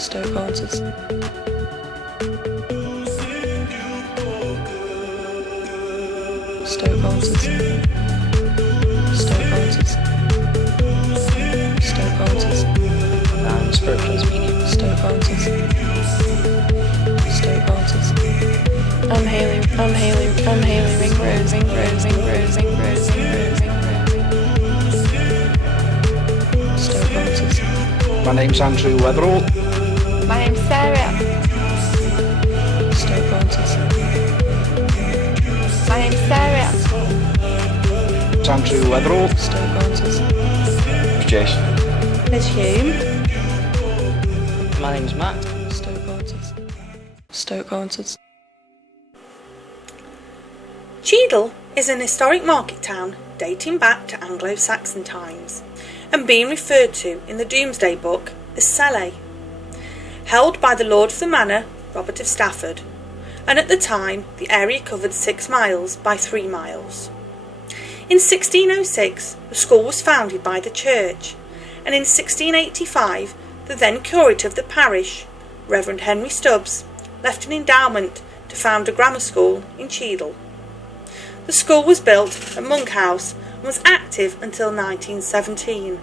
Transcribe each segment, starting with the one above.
Stoke Haunted. Stoke Haunted. Stoke Haunted. Stoke Haunted. And spiritual speaking. Stoke Haunted. Stoke Haunted. I'm Haley, Ringrose. Stoke Haunted. My name's Andrew Weatherall. My name's Sarah. Stoke Haunted. My name's Sarah. It's Andrew Weatherall. Stoke Haunted. It's Jason. Liz Hume. My name's Matt. Stoke Haunted. Stoke Haunted. Cheadle is an historic market town dating back to Anglo-Saxon times and being referred to in the Domesday Book as Selle. Held by the Lord of the Manor, Robert of Stafford, and at the time the area covered 6 miles by 3 miles. In 1606 the school was founded by the church, and in 1685 the then curate of the parish, Reverend Henry Stubbs, left an endowment to found a grammar school in Cheadle. The school was built at Monk House and was active until 1917,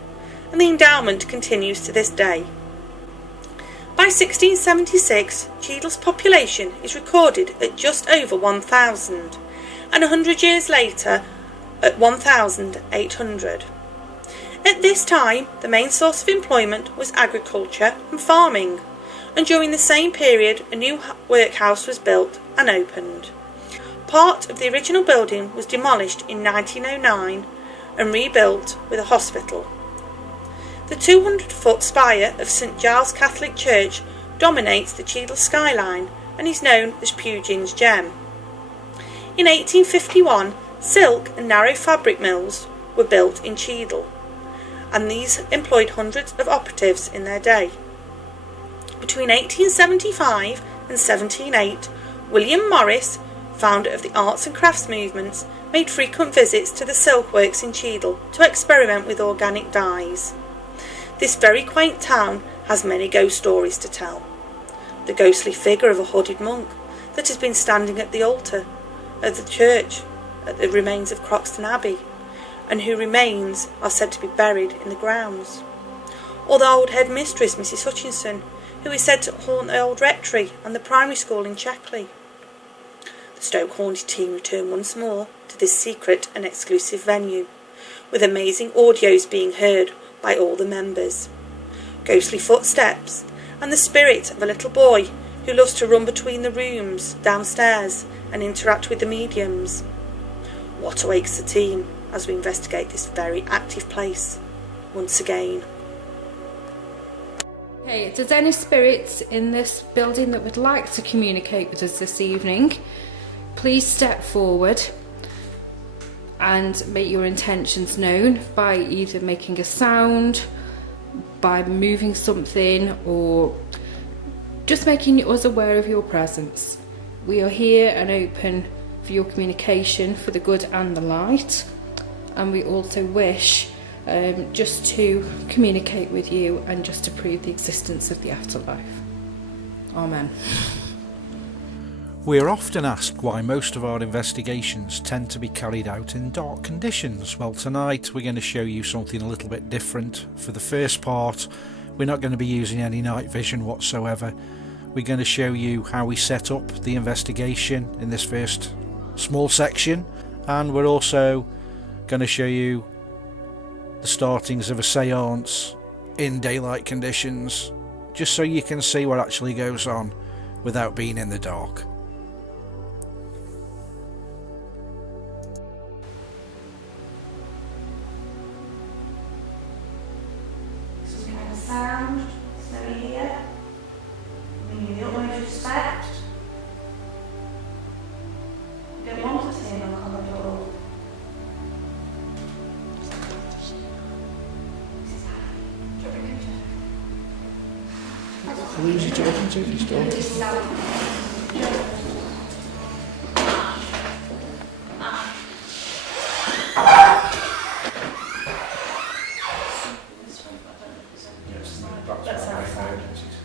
and the endowment continues to this day. By 1676, Cheadle's population is recorded at just over 1,000, and 100 years later at 1,800. At this time, the main source of employment was agriculture and farming, and during the same period a new workhouse was built and opened. Part of the original building was demolished in 1909 and rebuilt with a hospital. The 200-foot spire of St Giles Catholic Church dominates the Cheadle skyline and is known as Pugin's Gem. In 1851, silk and narrow fabric mills were built in Cheadle, and these employed hundreds of operatives in their day. Between 1875 and 1708, William Morris, founder of the arts and crafts movements, made frequent visits to the silk works in Cheadle to experiment with organic dyes. This very quaint town has many ghost stories to tell. The ghostly figure of a hooded monk that has been standing at the altar of the church at the remains of Croxton Abbey, and whose remains are said to be buried in the grounds. Or the old head mistress, Mrs Hutchinson, who is said to haunt the old rectory and the primary school in Checkley. The Stoke Haunted team return once more to this secret and exclusive venue, with amazing audios being heard by all the members, ghostly footsteps, and the spirit of a little boy who loves to run between the rooms downstairs and interact with the mediums. What awaits the team as we investigate this very active place once again? Okay, if there's any spirits in this building that would like to communicate with us this evening, please step forward and make your intentions known by either making a sound, by moving something, or just making us aware of your presence. We are here and open for your communication for the good and the light, and we also wish just to communicate with you and just to prove the existence of the afterlife. Amen. We are often asked why most of our investigations tend to be carried out in dark conditions. Well, tonight we're going to show you something a little bit different. For the first part, we're not going to be using any night vision whatsoever. We're going to show you how we set up the investigation in this first small section, and we're also going to show you the startings of a seance in daylight conditions, just so you can see what actually goes on without being in the dark. Some kind of sound, so here, meaning the utmost respect. You don't want to see knock on the door. Who is he talking to? He's talking.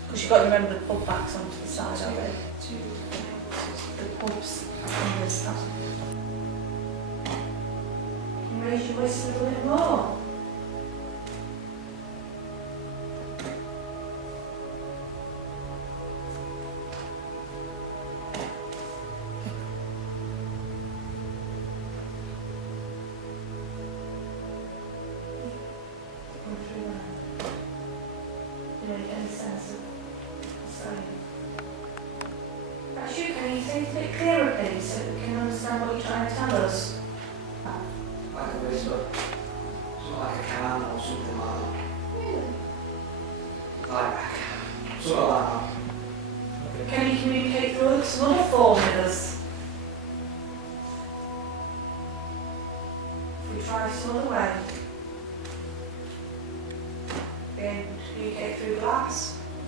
Because you've got to remember the pub backs onto the side of it. The pub's on this side. Can you raise your voice a little bit more? Actually, can you say it a bit clearer, please, so we can understand what you're trying to tell us? Like a whisper. Something like a can or something like that. Really? Like, something like that. Can you communicate through some other form with us? We try some other way. Be able to communicate through glass.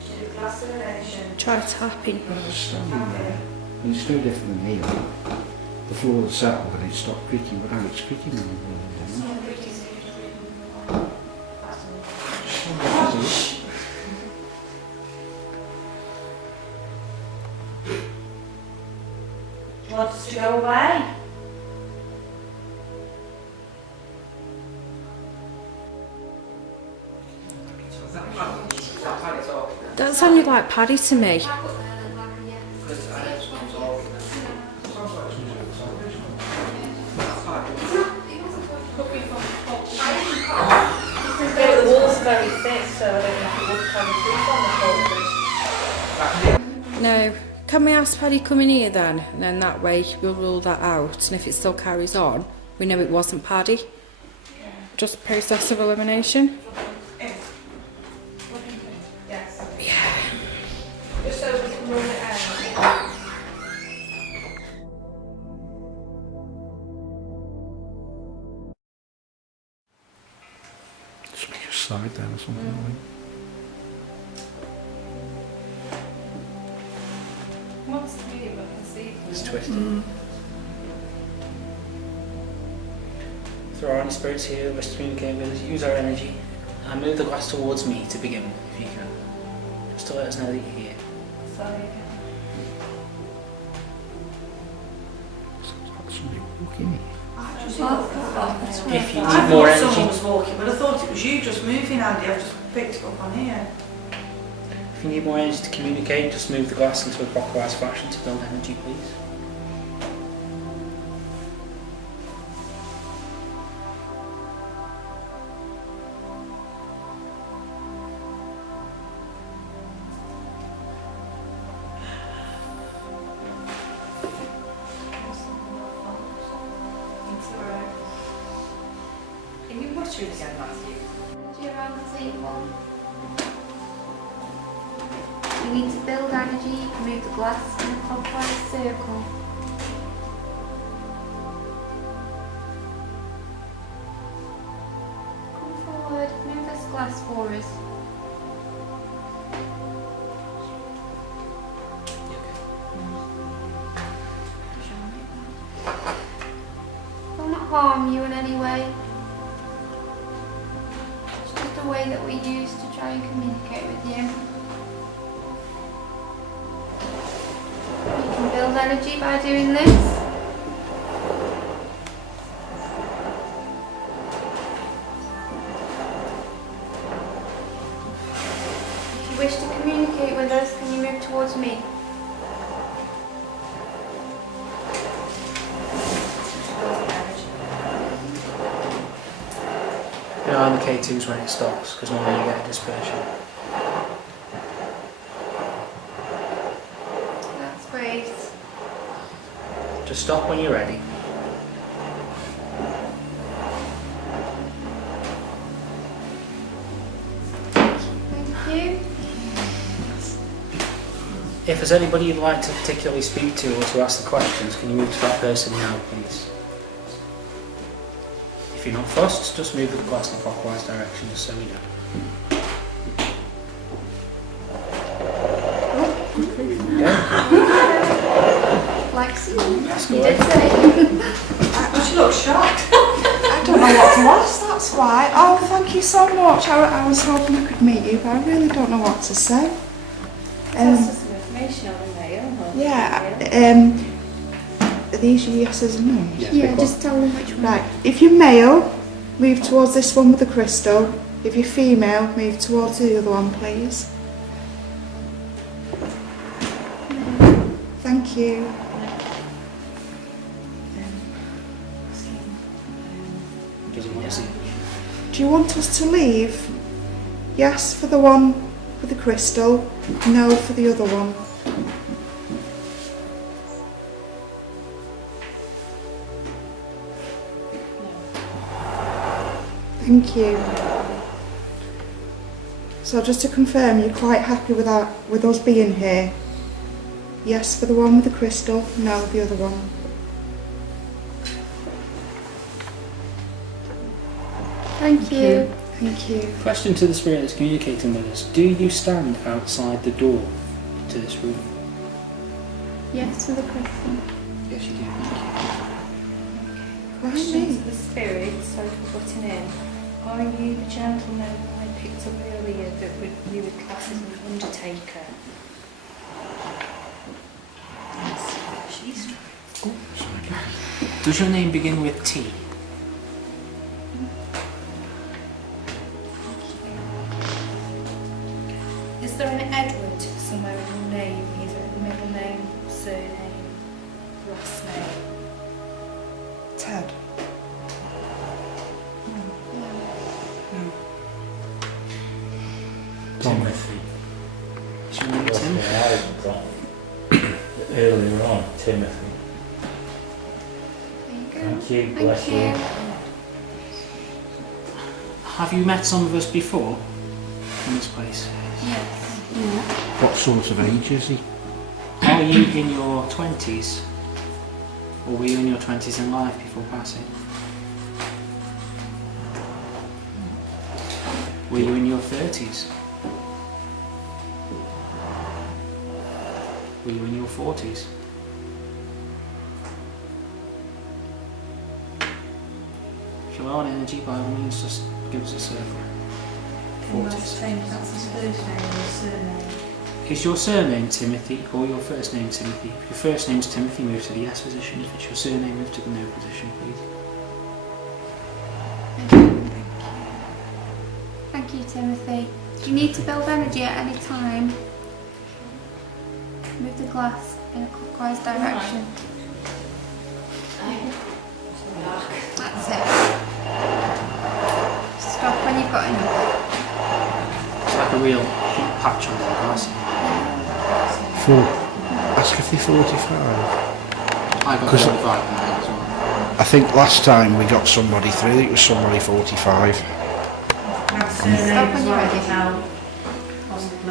Do glass simulation. Try tapping. When I was standing there, and it's no different than here. The floor had settled and it stopped creaking, but now it's creaking. It's not pretty, so you just read them. Want us to go away? That sounded like Paddy to me. Because I heard someone talking then. Yeah, the walls are very thick, so I don't know if it would carry through from the corners. No. Can we ask Paddy come in here then? And then that way we'll rule that out. And if it still carries on, we know it wasn't Paddy. Just process of elimination. Yes. Yeah. Just so we can rule it out. Just make a slide down or something. What's the video I can see? It's twisted. Through our spirits here, wish to communicate with us, use our energy, and move the glass towards me to begin with, if you can. Just to let us know that you're here. Sorry. Somebody walking. If you I need more thought someone energy, was walking, but I thought it was you just moving, Andy. I've just picked it up on here. if you need more energy to communicate, just move the glass into a clockwise fashion to build energy, please. Can you watch it again, Matthew? Around the table. You need to build energy, you can move the glass in a clockwise circle. Come forward, move this glass for us. Will not harm you in any way. It's just a way that we use to try and communicate with you. You can build energy by doing this. If you wish to communicate with us, can you move towards me? Behind the K2s when it stops, because normally you get a dispersion. That's great. Just stop when you're ready. Thank you. If there's anybody you'd like to particularly speak to or to ask the questions, can you move to that person now, please? If you're not fussed, just move the glass in a clockwise direction, just so we know. Lexi, That's you good. did say. She looks shocked. I don't know what to ask, that's why. Oh, thank you so much. I was hoping I could meet you, but I really don't know what to say. Test us some information on the mail. Or Yeah. Are these your yeses and nos? Yeah, just tell them which one. Right. If you're male, move towards this one with the crystal. If you're female, move towards the other one, please. Thank you. Doesn't want to see. Do you want us to leave? Yes for the one with the crystal, no for the other one. Thank you. So just to confirm, you're quite happy with that, with us being here? Yes for the one with the crystal, no the other one. Thank you. Thank you. Question to the spirit that's communicating with us. Do you stand outside the door to this room? Yes for the crystal. Yes, you do. Thank Question to the spirit, sorry for butting in. Are you the gentleman I picked up earlier that you would class as an undertaker? She's you. Does your name begin with T? Is there an Edward somewhere in your name? Either middle name, surname, last name? Ted. Timothy. Is your name Tim? Earlier on, Timothy. There you go. Thank you, bless Thank you. Have you met some of us before in this place? Yes. What sort of age is he? Are you in your 20s? Or were you in your 20s in life before passing? Were you in your 30s? Were you in your 40s? If you're on energy, by all means, just give us a circle. Can you ascertain if that's his first name or surname? Is your surname Timothy or your first name Timothy? If your first name's Timothy, move to the yes position. If it's your surname, move to the no position, please. Thank you, Timothy. Do you need to build energy at any time? Move the glass in a clockwise direction. That's it. Stop when you've got enough. It's like a real heat patch on the glass. Ask if they're 45. I got 'Cause 45 now as well. I think last time we got somebody through, it was somebody 45. Stop when you're ready.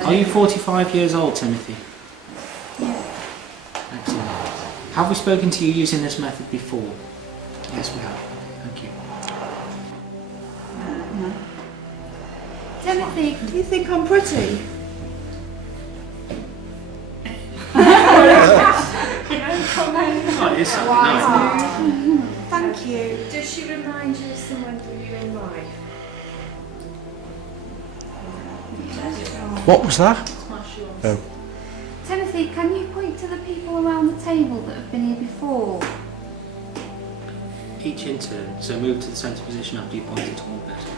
Are you 45 years old, Timothy? Yeah. Excellent. Have we spoken to you using this method before? Yes, we have. Thank you. Timothy, Do you think I'm pretty? Oh, it is something nice. Thank you. Does she remind you of someone with you in life? What was that? Oh. Timothy, can you point to the people around the table that have been here before? Each in turn, so move to the centre position after you pointed to one person.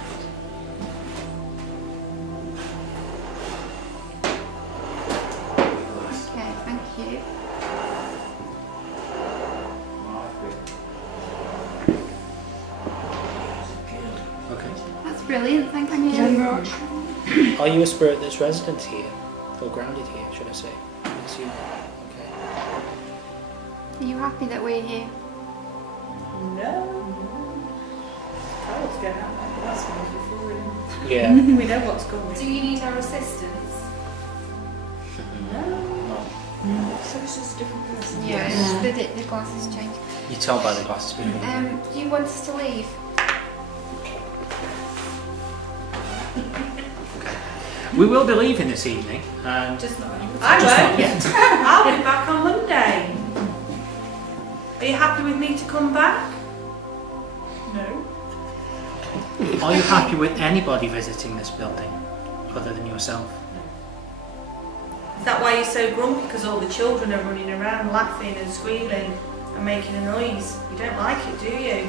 Okay, thank you. Okay. That's brilliant, thank you very much. Are you a spirit that's resident here? Or grounded here, should I say? Yes, you are. Okay. Are you happy that we're here? No. I was going out like last one before Yeah. we know what's coming. Do you need our assistance? No. So this is a different person. Yeah, it's the glasses changed. You tell by the glasses being moved. Do you want us to leave? We will be leaving this evening. Just not anymore. I Just not won't. yet. I'll be back on Monday. Are you happy with me to come back? No. Are you happy with anybody visiting this building other than yourself? Is that why you're so grumpy? Because all the children are running around laughing and squealing and making a noise. You don't like it, do you?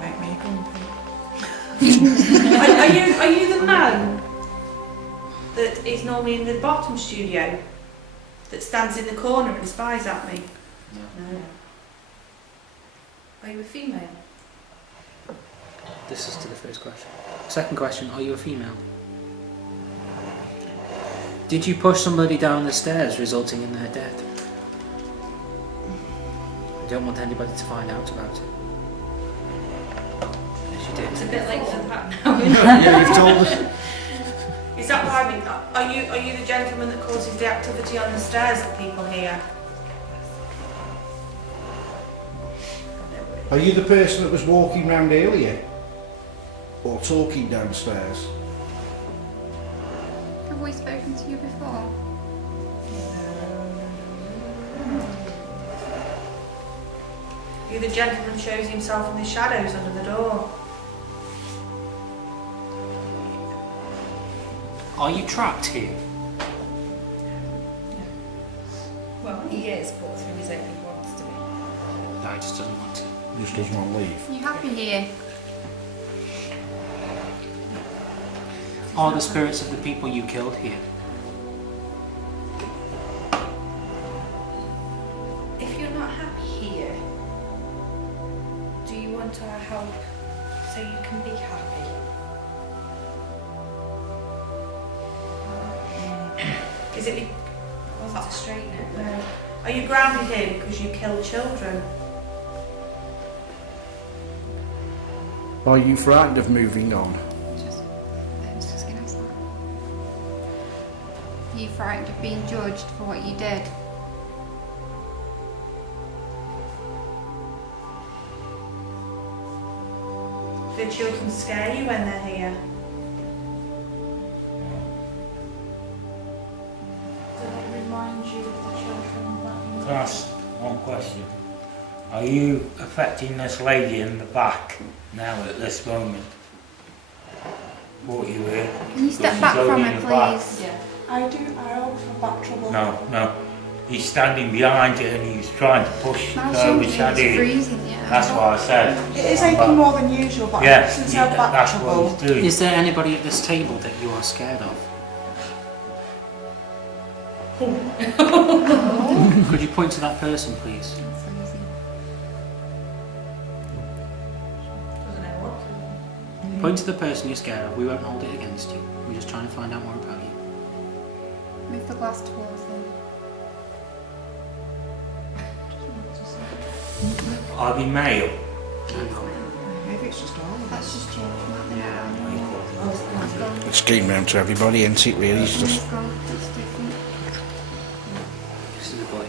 Make me grumpy. Are you the man that is normally in the bottom studio that stands in the corner and spies at me? No. Are you a female? This is to the first question. Second question, are you a female? Did you push somebody down the stairs, resulting in their death? I don't want anybody to find out about it. Yes, you did. It's a bit late for that now. Yeah, you've told us. Is that why are you the gentleman that causes the activity on the stairs that people hear? Are you the person that was walking round earlier? Or talking downstairs? Have we spoken to you before? You the gentleman shows himself in the shadows under the door. Are you trapped here? Well, he is, but through his own he wants to be. No, he just doesn't want to. Just doesn't want to leave. You happy here? Are the spirits of the people you killed here? If you're not happy here, do you want our help so you can be happy? Is it? I wasn't to straighten it. No. Are you grounded here because you killed children? Are you frightened of moving on? I was just going to ask that. Are you frightened of being judged for what you did? Do the children scare you when they're here? Do they remind you of the children that you Can I ask one question? Are you affecting this lady in the back now at this moment? What you here? Can you step back from her, please? Yeah. I hope for back trouble. No. He's standing behind you and he's trying to push Now her she with shadow. it's freezing, yeah. That's what I said. It is aching more than usual, but Yeah, since I have back that's trouble. what he's doing. Is there anybody at this table that you are scared of? Could you point to that person, please? I'm freezing. Doesn't know what to do. Point to the person you're scared of. We won't hold it against you. We're just trying to find out more about you. Move the glass towards them. Are they male? Maybe it's just all of That's us. just changed that now. That's gone. It's getting round to everybody, isn't it really? It's just... That's gone. That's different. This is a boy.